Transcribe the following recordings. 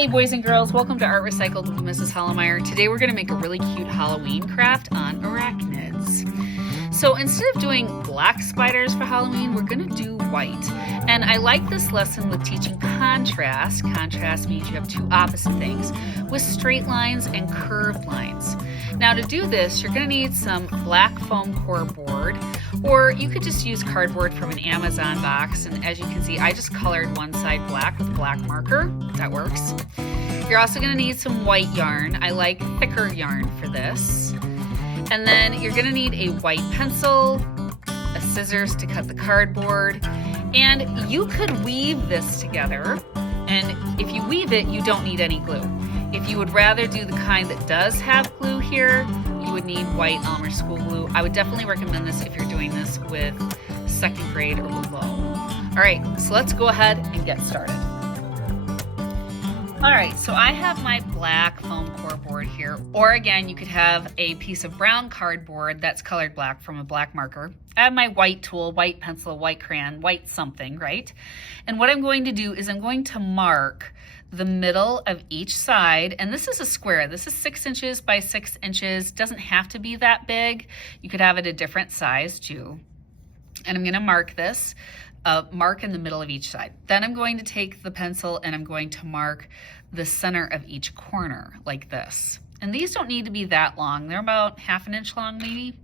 Hey boys and girls, welcome to Art Recycled with Mrs. Hollemeyer. Today we're going to make a really cute Halloween craft on arachnids. So instead of doing black spiders for Halloween, we're going to do white. And I like this lesson with teaching contrast. Contrast means you have two opposite things with straight lines and curved lines. Now to do this, you're going to need some black foam core board, or you could just use cardboard from an Amazon box. And as you can see, I just colored one side black with a black marker. That works. You're also going to need some white yarn. I like thicker yarn for this. And then you're going to need a white pencil, a scissors to cut the cardboard, and you could weave this together. And if you weave it, you don't need any glue. If you would rather do the kind that does have glue here, you would need white Elmer School glue. I would definitely recommend this if you're doing this with second grade or below. All right, so let's go ahead and get started. All right, so I have my black foam core board here, or again, you could have a piece of brown cardboard that's colored black from a black marker. I have my white tool, white pencil, white crayon, white something, right? And what I'm going to do is I'm going to mark the middle of each side, and this is a square. This is 6 inches by 6 inches. Doesn't have to be that big. You could have it a different size too. And I'm gonna mark this. Mark in the middle of each side. Then I'm going to take the pencil and I'm going to mark the center of each corner like this. And these don't need to be that long. They're about 1/2 inch long maybe.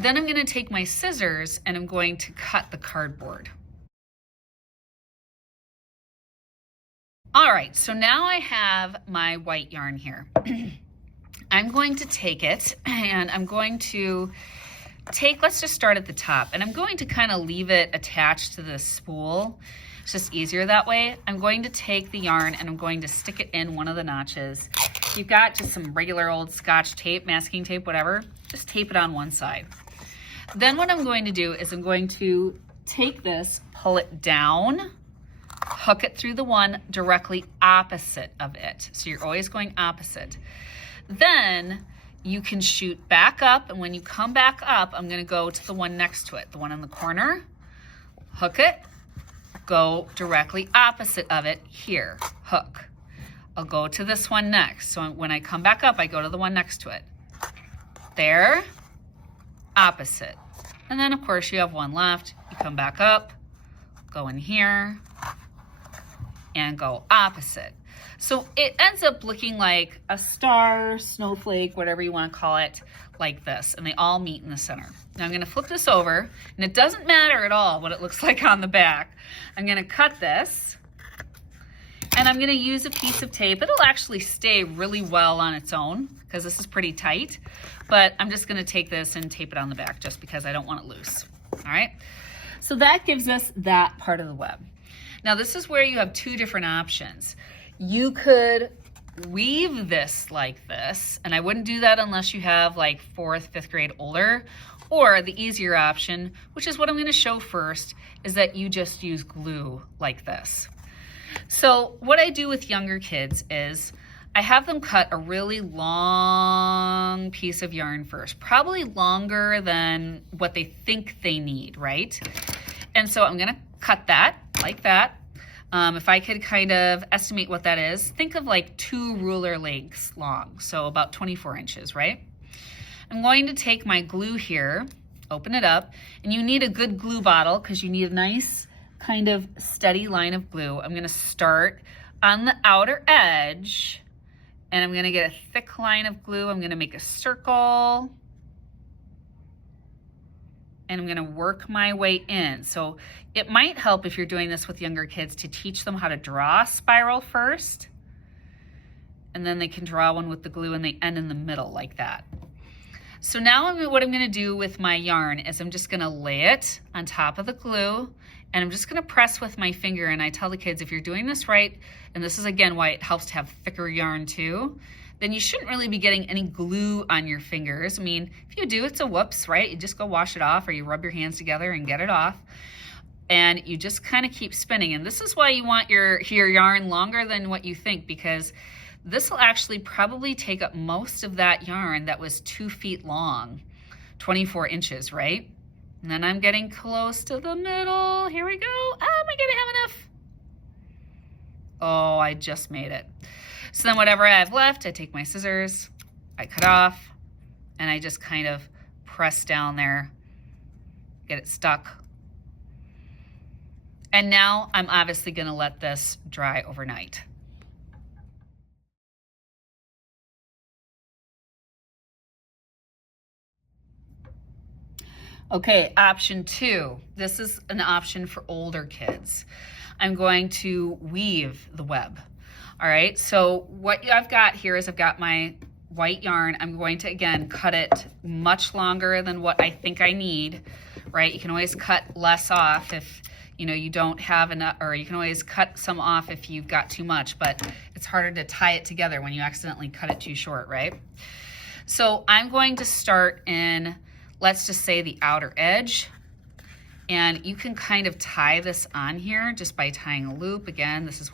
Then I'm going to take my scissors and I'm going to cut the cardboard. All right, so now I have my white yarn here. I'm going to take it and I'm going to let's just start at the top, and I'm going to kind of leave it attached to the spool. It's just easier that way. I'm going to take the yarn and I'm going to stick it in one of the notches. If you've got just some regular old Scotch tape, masking tape, whatever, just tape it on one side. Then what I'm going to do is I'm going to take this, pull it down, hook it through the one directly opposite of it. So you're always going opposite. Then you can shoot back up, and when you come back up, I'm gonna go to the one next to it, the one in the corner, hook it, go directly opposite of it here, hook. I'll go to this one next. So when I come back up, I go to the one next to it. There, opposite. And then of course you have one left. You come back up, go in here, and go opposite. So it ends up looking like a star, snowflake, whatever you want to call it, like this, and they all meet in the center. Now I'm going to flip this over, and it doesn't matter at all what it looks like on the back. I'm going to cut this, and I'm going to use a piece of tape. It'll actually stay really well on its own because this is pretty tight, but I'm just going to take this and tape it on the back just because I don't want it loose. All right, so that gives us that part of the web. Now this is where you have two different options. You could weave this like this, and I wouldn't do that unless you have like 4th, 5th grade older, or the easier option, which is what I'm going to show first, is that you just use glue like this. So what I do with younger kids is I have them cut a really long piece of yarn first, probably longer than what they think they need, right? And so I'm going to cut that like that. If I could kind of estimate what that is, think of like 2 ruler lengths long, so about 24 inches, right? I'm going to take my glue here, open it up, and you need a good glue bottle because you need a nice kind of steady line of glue. I'm going to start on the outer edge, and I'm going to get a thick line of glue. I'm going to make a circle, and I'm gonna work my way in. So it might help if you're doing this with younger kids to teach them how to draw a spiral first, and then they can draw one with the glue and they end in the middle like that. So now what I'm gonna do with my yarn is I'm just gonna lay it on top of the glue, and I'm just gonna press with my finger. And I tell the kids, if you're doing this right, and this is again why it helps to have thicker yarn too, then you shouldn't really be getting any glue on your fingers. I mean, if you do, it's a whoops, right? You just go wash it off, or you rub your hands together and get it off. And you just kind of keep spinning. And this is why you want your yarn longer than what you think, because this will actually probably take up most of that yarn that was 2 feet long, 24 inches, right? And then I'm getting close to the middle. Here we go. Oh, am I gonna have enough? Oh, I just made it. So then whatever I have left, I take my scissors, I cut off, and I just kind of press down there, get it stuck. And now I'm obviously gonna let this dry overnight. Okay, option 2. This is an option for older kids. I'm going to weave the web. All right, so what I've got here is I've got my white yarn. I'm going to, again, cut it much longer than what I think I need, right? You can always cut less off if you don't have enough, or you can always cut some off if you've got too much, but it's harder to tie it together when you accidentally cut it too short, right? So I'm going to start in, let's just say, the outer edge. And you can kind of tie this on here just by tying a loop. Again, this is